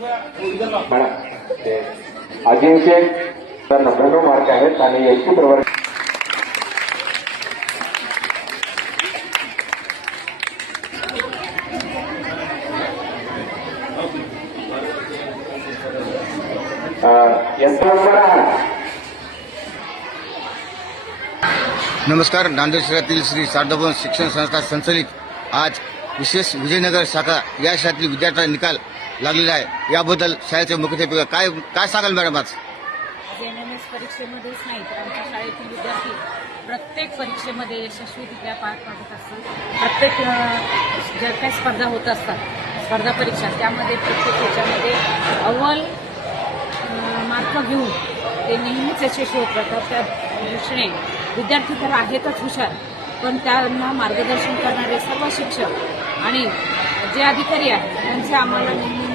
म्हणा ते अजिंक्य 99 मार्क आहेत आणि 80 प्रवर्ग नमस्कार. नांदेड शहरातील श्री शारदाभवन शिक्षण संस्था संचलित आज विशेष विजयनगर शाखा या शाळेतील विद्यार्थ्यांचा निकाल लागलेला आहे. याबद्दल शाळेचे मुख्याध्यापिका काय सांगाल मॅडम? आज एमएमएस परीक्षेमध्येच नाही तर आमच्या शाळेतील विद्यार्थी प्रत्येक परीक्षेमध्ये यशस्वीरित्या पार पाडत असतात. प्रत्येक ज्या काही स्पर्धा होत असतात स्पर्धा परीक्षा त्यामध्ये प्रत्येक ह्याच्यामध्ये अव्वल मार्क घेऊन ते नेहमीच यशस्वी होत राहतात. त्या दृष्टीने विद्यार्थी तर आहेतच हुशार, पण त्यांना मार्गदर्शन करणारे सर्व शिक्षक आणि जे अधिकारी आहेत त्यांचे आम्हाला नेहमी